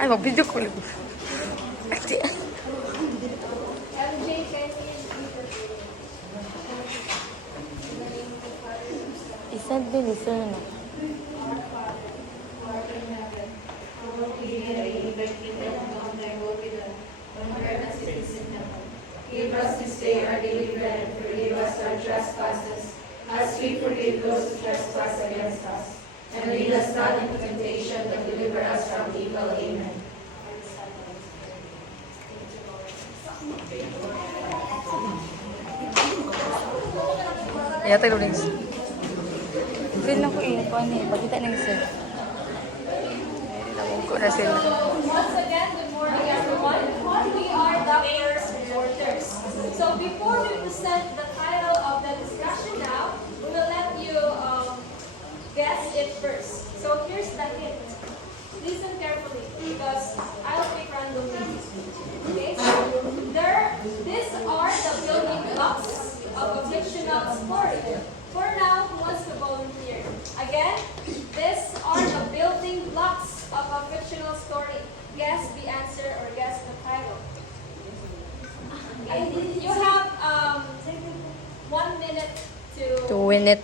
Ay, mag-video ko lang. Isang din, isa na. Give us this day our daily bread, and forgive us our trespasses, as we forgive those who trespass against us. And lead us not into temptation, but deliver us from evil. Amen. Yata yung rin. Feel na ko yun. Paano eh? Pagkita ng isa. Nabong ko na sila. Once again, good morning everyone. We are doctors reporters. So before we present the title of the discussion now, we will let you guess it first. So here's the hint. Listen carefully because I'll pick randomly. Okay? These are the building blocks of a fictional story. For now, who wants to volunteer? Again, these are the building blocks of a fictional story. Guess the answer or guess the title. Okay. You have 1 minute To win it.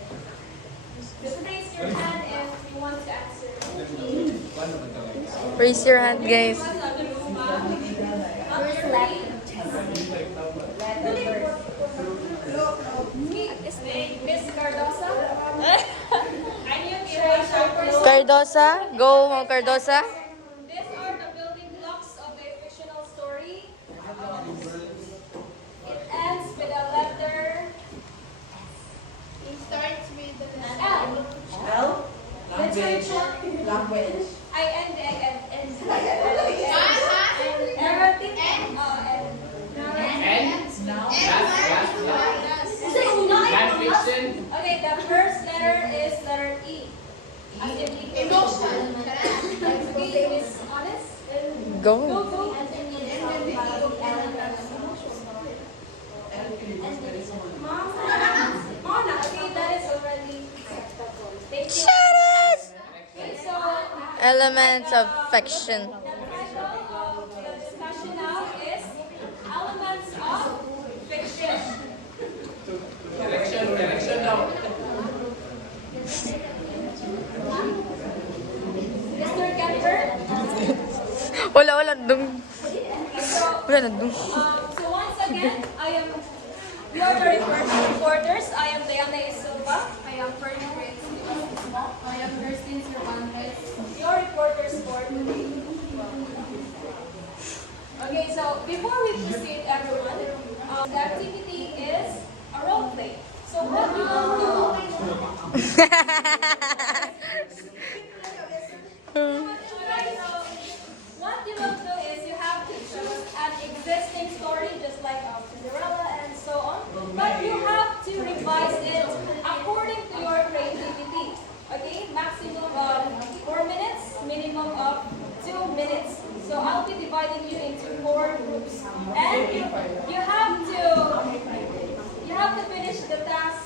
just raise your hand if you want to answer. Raise your hand, guys. Miss Cardosa? Can you erase your first? Cardosa. Go, Ma'am Cardosa. These are the building blocks of a fictional story. It ends with a letter It starts with the L. L. Literature. Language. I-N. Everything. Now. Non-fiction. Okay, the first letter is letter E. As in Emotion. Okay, Miss Honest? Go. Go. Okay, that is already acceptable. Thank you. Okay, so Elements of fiction. the title of the discussion now is Elements of Fiction. Direction daw. Mr. Kemper? Wala. Dung. So, Wala na dung. so once again, I am your reporters. I am Diana Silva. I am Fernie Grace. I am Kirsten Cervantes. Your reporters for today. Okay, so before we proceed, everyone, the activity is a role play. So what you will do? What you will do is you have to choose an existing story, just like Cinderella and so on, but you have to revise it according to your creativity. Okay, maximum of 4 minutes, minimum of 2 minutes. So I'll be dividing you into 4 groups, and you have to finish the task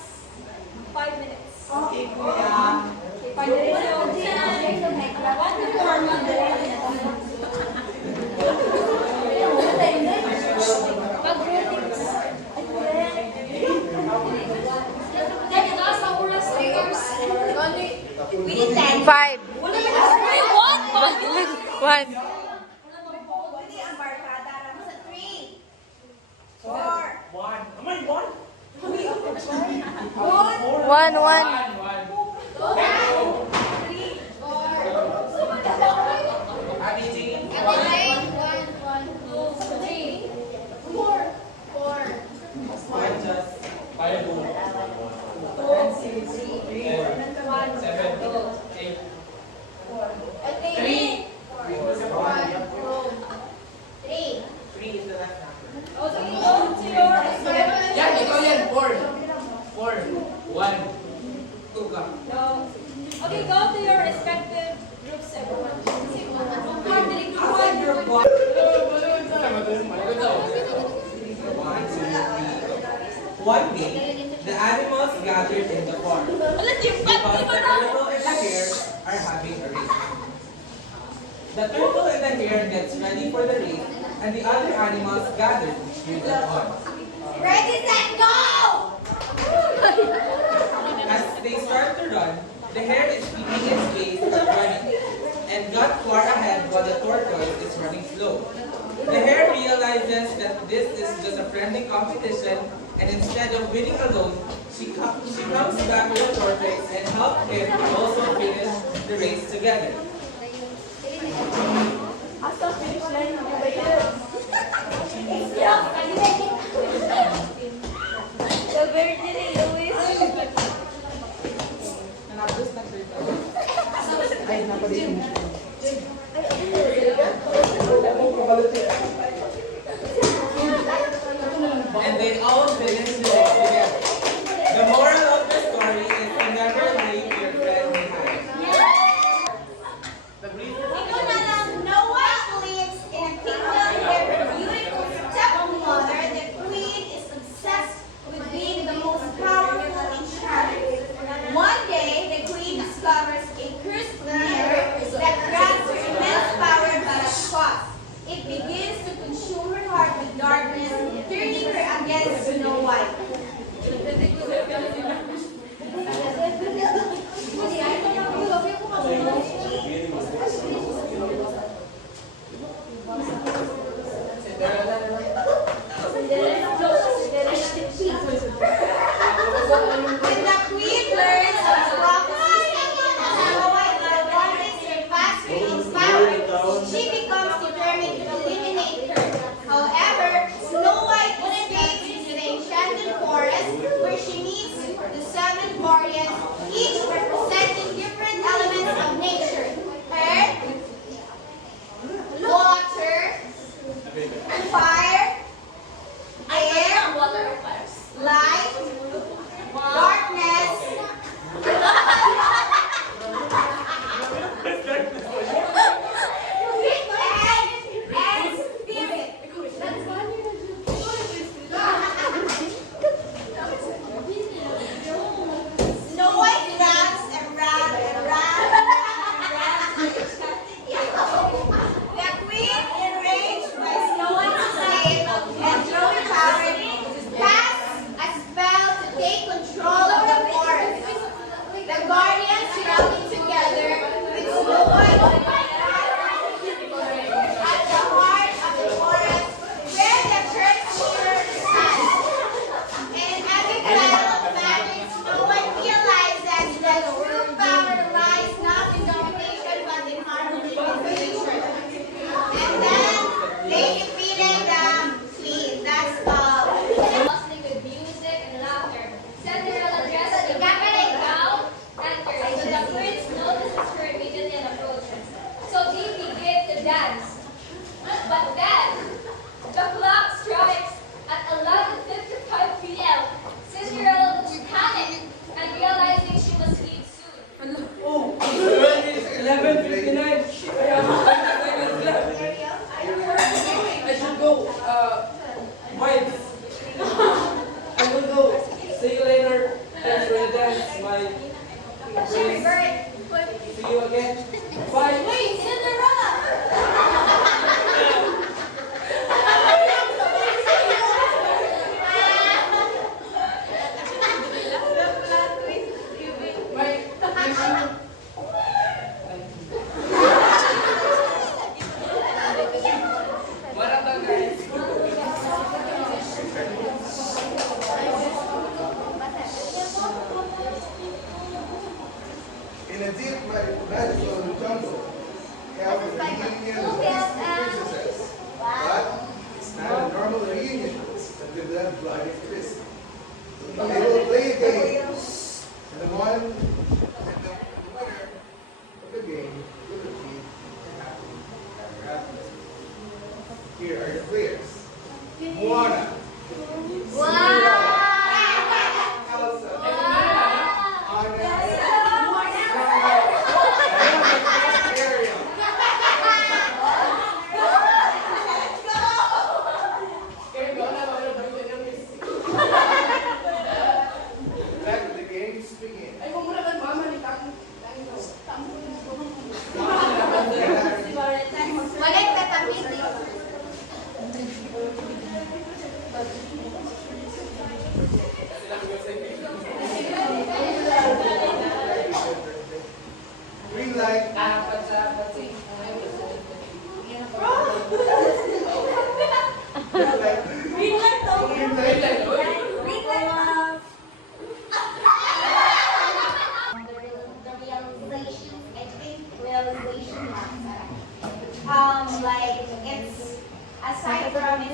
5 minutes. Okay, kuya. Okay, 5 minutes. So 1 to 4 minutes. We need 10. 5. What? 1. One. Am I one? 1. Abby Jean. One just. Five. 3. Three is the last number. Okay, go to your Yan, ikaw yan. 4. 1. 2 ka. No. Okay, go to your respective groups, everyone. Group 1. 1, 2, 3. One day, the animals gathered in the park because the turtle and the hare are having a race. The turtle and the hare gets ready for the race, and the other animals gather to cheer them on. Ready, set, go! As they start to run, the hare is keeping its pace but running, and got far ahead while the tortoise is running slow. The hare realizes that this is just a friendly competition, and instead of winning alone, she comes back to the tortoise and helps him also finish the race together. Asa finish line na ba yun? The Virgin ni Luis. And they all finish the race together. The moral of the story is to never leave your friend behind. The brief Ikaw na lang, Noah lives in a kingdom where her beautiful stepmother, the queen, is obsessed with being the most powerful enchanter. One day, the queen discovers a cursed mirror that grants her immense power but at cost. It begins to consume her heart with darkness, turning her against Snow White. When the queen learns of the prophecy stating that Snow White will one day surpass her in power, she becomes determined to eliminate her. However, Snow White escapes into the enchanted forest where she meets the seven warriors, each representing different elements of nature: earth, water, fire, air, light, darkness, and spirit. Snow White runs and runs and runs and runs. The queen, enraged by Snow White's escape and growing power, casts a spell to take control of the forest. The guardians rally together with Snow White at the heart of the forest where the church mirror stands. In an epic battle of magic, Snow White realizes that true power lies not in domination but in harmony with nature. And then they defeated the queen. That's all. Bustling with music and laughter. Cinderella dresses the cabinet gown, enters, but the prince notices her immediately and approaches. So they begin to dance. But then, the clock strikes at 11:55 p.m. Cinderella looks panicked and realizing she must leave soon. Oh, it's 11:59. Shit, I have 5 seconds left. I should go. Vibes. I will go. See you later. Thanks for the dance, my prince. See you again. Bye. Wait, Cinderella! What about guys? In a deep magical jungle, we have a reunion of princesses. But it's not a normal reunion. It's with the bloody twist. They will play a game. And the winner of the game will receive happiness. Here are the players. Moana. Elsa. Anna. Ariel. Let the games begin.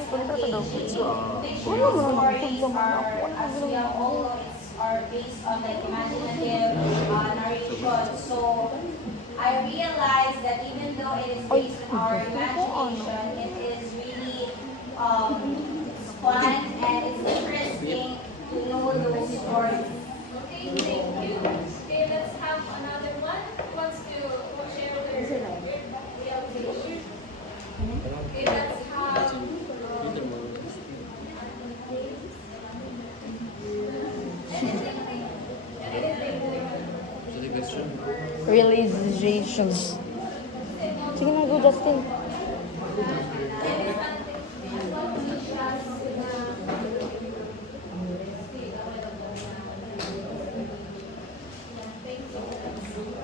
Punta ka daw. Fictional stories are, as we have all know, are based on like imaginative narration. So I realized that even though it is based on our imagination, it is really fun and it's interesting to know those stories. Okay, thank you. Okay, let's have another one. Who wants to share their realization? Okay, let's have. Realizations. Sige na, go Justin.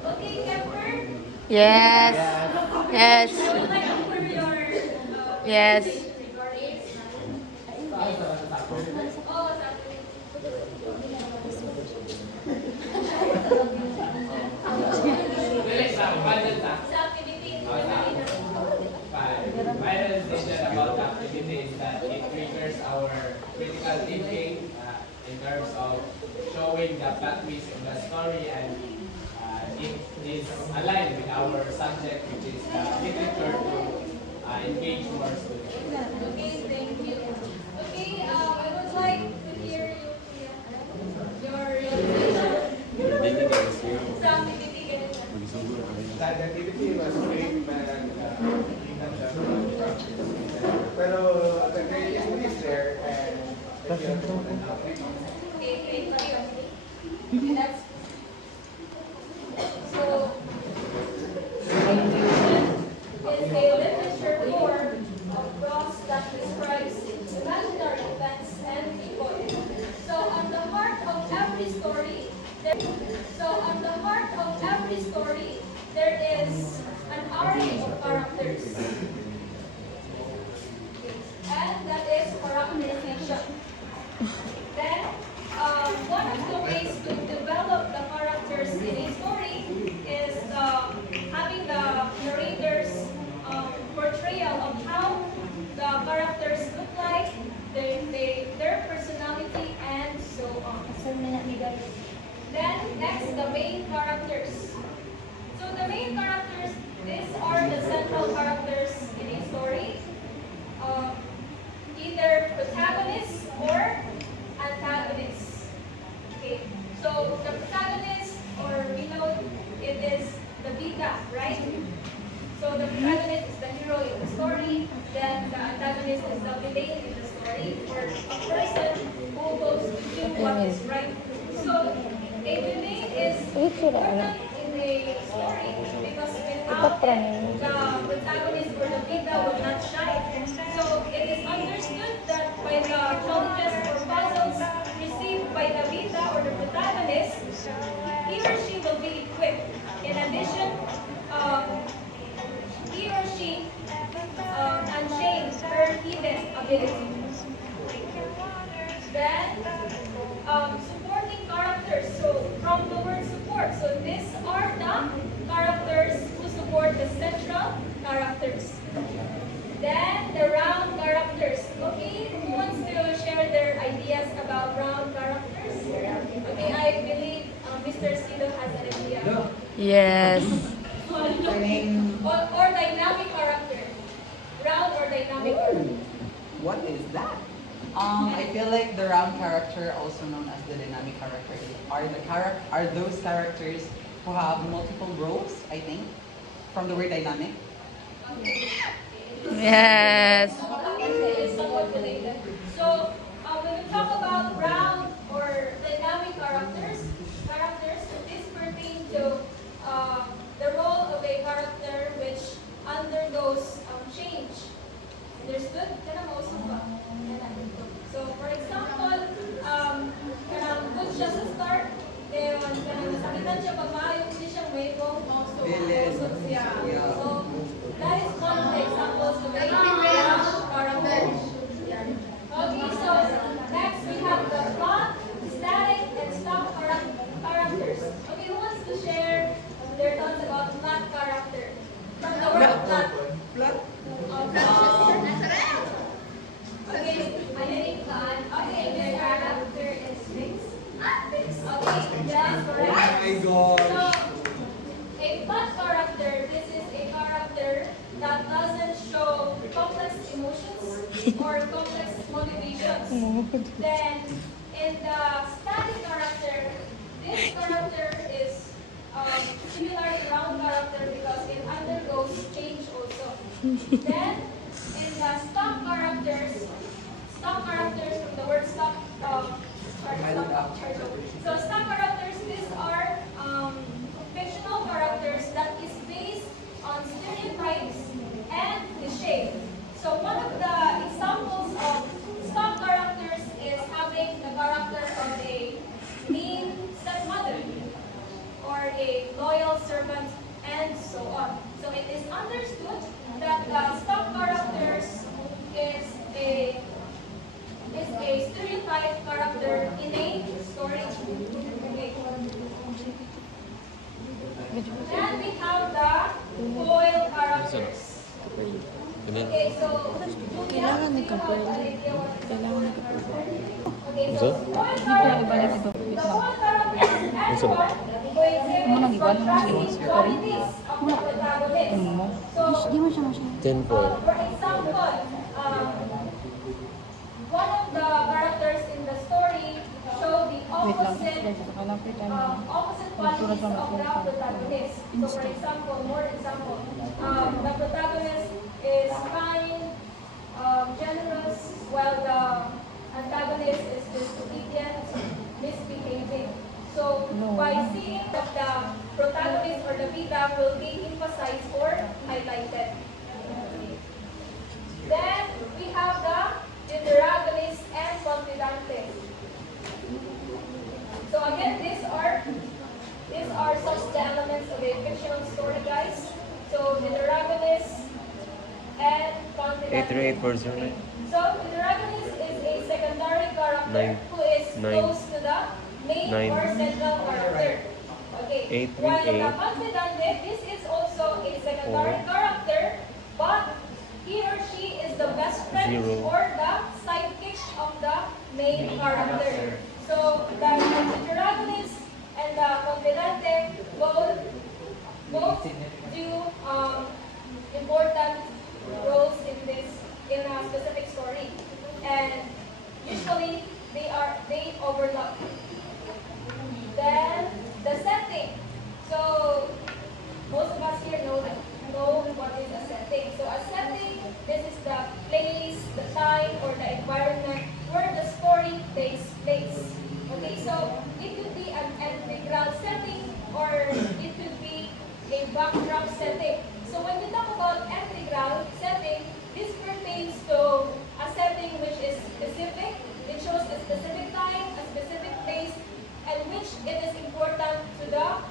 Okay, Kemper. Yes. Yes. I would like to hear your Yes. regarding. Oh, Saturday. Sa activity, My realization about activity is that it triggers our critical thinking in terms of showing the plot twist in the story, and it is aligned with our subject, which is literature, to engage more students. Okay, thank you. Okay, I would like to hear you, your realization. Sa activity, That activity was great, pero the creativity is there and okay, great, Mario. That's so. Is a literature form of prose that describes imaginary events and people. So on the heart of every story, there is an array of characters. And that is characterization. Then, one of the ways to develop the characters in a story is having the narrator's portrayal of how the characters look like, their personality, and so on. Then, next, the main characters. So the main characters, these are the central characters in a story. Either protagonists or antagonists. Okay, so the protagonist, or we know it is the bida, right? So the protagonist is the hero in the story, then the antagonist is the villain in the story, or a person who goes to do what is right. So a villain is important in a story because without it, the protagonist or the bida will not shine. So it is understood that by the challenges or puzzles received by the bida or the protagonist, he or she will be equipped. In addition, he or she unchains her hidden abilities. Then, supporting characters. So from the word support, so these are the characters who support the central characters. Then the round characters. Okay, who wants to share their ideas about round characters? Okay, I believe Mr. Silo has an idea. Yes. Or dynamic character. Round or dynamic character. What is that? I feel like the round character, also known as the dynamic character, are those characters who have multiple roles, I think, from the word dynamic. Yes. It's somewhat related. So when we talk about round or dynamic characters, this pertain to the role of a character which undergoes change. Understood? Kanang also ba? So for example, kanang good siya sa start, then kanang nasakitan siya pag maayo, hindi siya may go, also siya. So that is one of the examples of a round character. Okay, so next we have the flat, static, and stock characters. Okay, who wants to share their thoughts about flat character? From the word flat. or complex motivations. Then, in the static character, this character is similar to round character because it undergoes change also. Then, in the stock characters from the word stock, so stock characters, these are fictional characters that is based on stereotypes and cliché. So one of the examples of stock characters is having the character of a mean stepmother or a loyal servant and so on. So it is understood that the stock characters is a stereotype character in a story. Okay. Then we have the foil characters. Okay, so Kailangan nagka-foil. Kailangan nagka-foil. okay, so foil characters, the foil characters and what coexist qualities of the protagonist. So, Di mo siya masyado. for example, one of the characters in the story show the Wait lang. opposite qualities of the protagonist. So for example, the protagonist is kind, generous, while the antagonist is disobedient, misbehaving. So by seeing that the protagonist or the bida will be emphasized or highlighted. Then we have the interagonist and confidante. So again, these are some of the elements of a fictional story, guys. So interagonist and confidante. 83840. So interagonist is a secondary character who is close to the main or central character. Okay. While the confidante, this is also a secondary character, but he or she is the best friend or the sidekick of the main character. So the protagonist and the confidante both do important roles in a specific story, and usually they overlap. Then the setting. So most of us here know what is a setting. So a setting, this is the place, the time, or the environment where the story takes place. Okay, so it could be an integral setting or it could be a backdrop setting. So when we talk about integral setting, this pertains to a setting which is specific, it shows a specific time, a specific place, and which it is important to the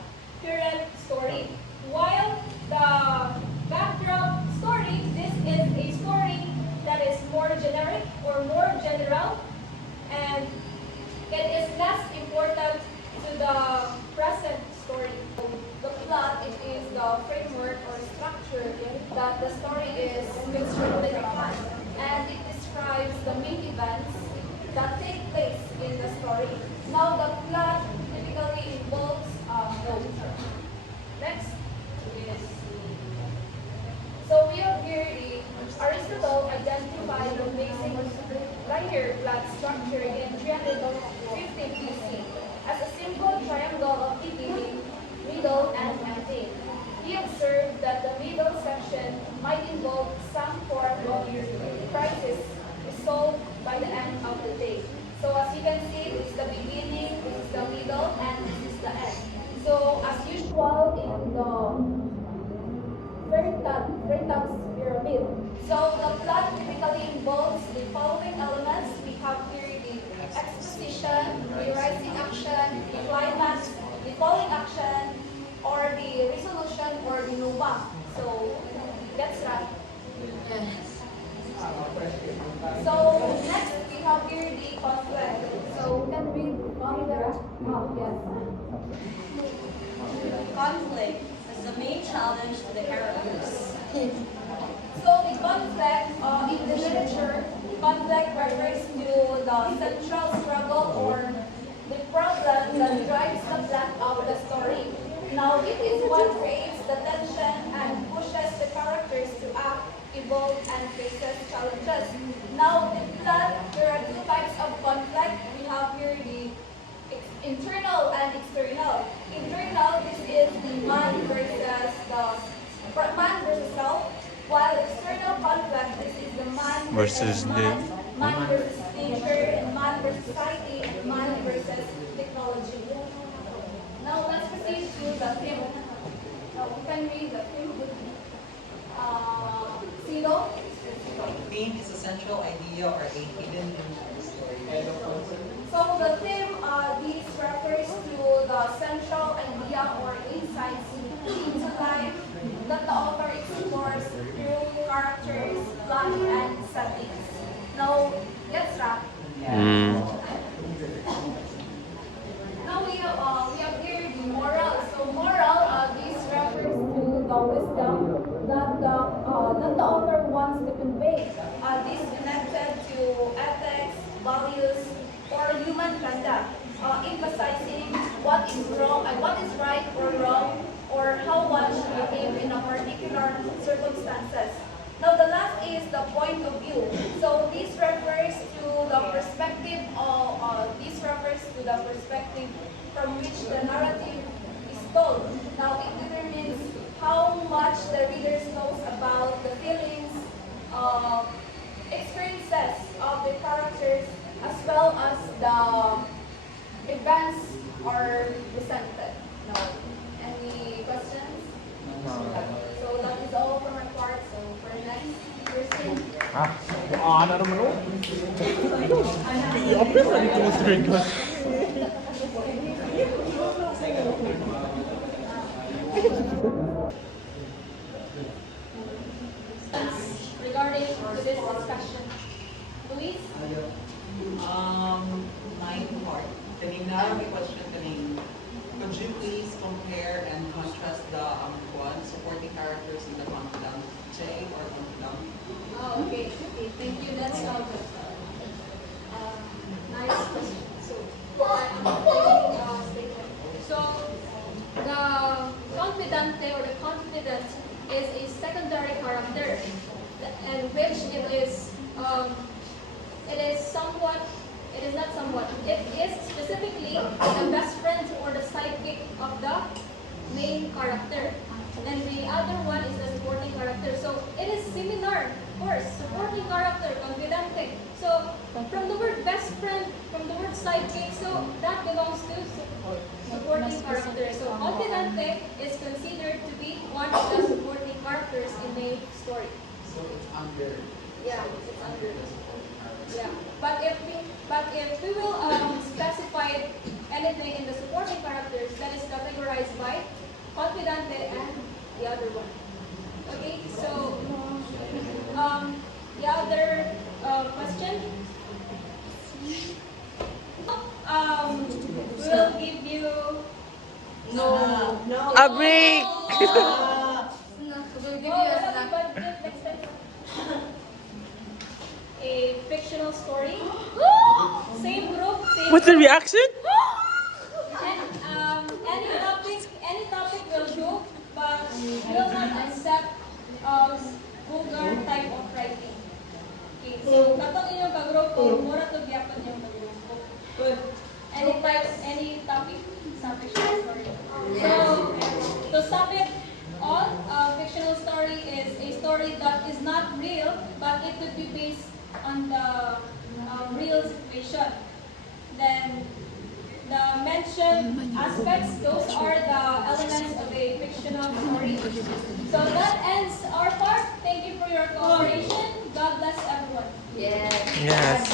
current story. While the backdrop story, this is a story that is more generic or more general, and it is less important to the present story. The plot, it is the framework or structure that the story is constructed upon, and it describes the main events that take place in the story. Now, the plot typically involves next is, so we have here Aristotle identified the basic linear plot structure in 350 BC as a simple triangle of beginning, middle, and ending. He observed that the middle section might involve some form of crisis resolved by the end of the day. So as you can see, this is the beginning, this is the middle, and this is the end. So as usual in the Vertans pyramid. So the plot typically involves the following elements. We have here the exposition, the rising action, the climax, the falling action, or the resolution, or the nova. So that's right. So next we have here the conflict. So we can read conflict. Yes. Conflict is the main challenge to the characters. So the conflict in the literature, conflict refers to the central struggle or the problem that drives the plot of the story. Now it is what creates the tension and pushes the characters to act evolve, and faces challenges. Now, in plot, there are two types of conflict. We have here the internal and external. Internal, this is the man versus self, while external conflict, this is the man versus man, man versus nature, and man versus society, and man versus technology. Now let's proceed to the theme. Now we can read the theme with me. Sino? Theme is a central idea or a hidden meaning of the story. So the theme, this refers to the central idea or insights into life that the author explores through characters, plot, and settings. Now, let's wrap. Now we have here the moral. So moral, this refers to the wisdom that the author wants to convey. This connected to ethics, values, or human conduct, emphasizing what is wrong, what is right or wrong, or how one should behave in a particular circumstances. Now the last is the point of view. So this refers to the perspective from which the narrative is told. Now it determines how much the reader knows about the feelings, experiences of the characters, as well as the events are presented. Now, any questions? So that is all from my part. So for next person. Ano naman o? I-appear na dito sa third class. Regarding to this discussion, Luis? My part. Kanina, may question kanina. Could you please compare and contrast the supporting characters in the confidant J or confidant? Oh, okay. Okay, thank you. That's all good. Nice question. So, so the confidante or the confident is a secondary character, and which it is it is specifically the best friend or the sidekick of the main character. And the other one is the supporting character. So it is similar, of course, supporting character, confidante. So from the word best friend, from the word sidekick, so that belongs to supporting character. So confidante is considered to be one of the supporting characters in the story. So it's under. Yeah, it's under. Yeah, but if we will specify anything in the supporting characters, that is categorized by confidante and the other one. Okay, so the other question. We'll give you A break! we'll give you a fictional story. Same group, same. What's the reaction? And any topic will do, but will not accept vulgar type of writing. Okay, so katong inyong kagrupo, mura to biyakan yung kagrupo. Good. Any topic, sa fictional story. So to sum it all, fictional story is a story that is not real, but it could be based on the real situation. Then the mentioned aspects, those are the elements of a fictional story. So that ends our part. Thank you for your cooperation. God bless everyone. Yes.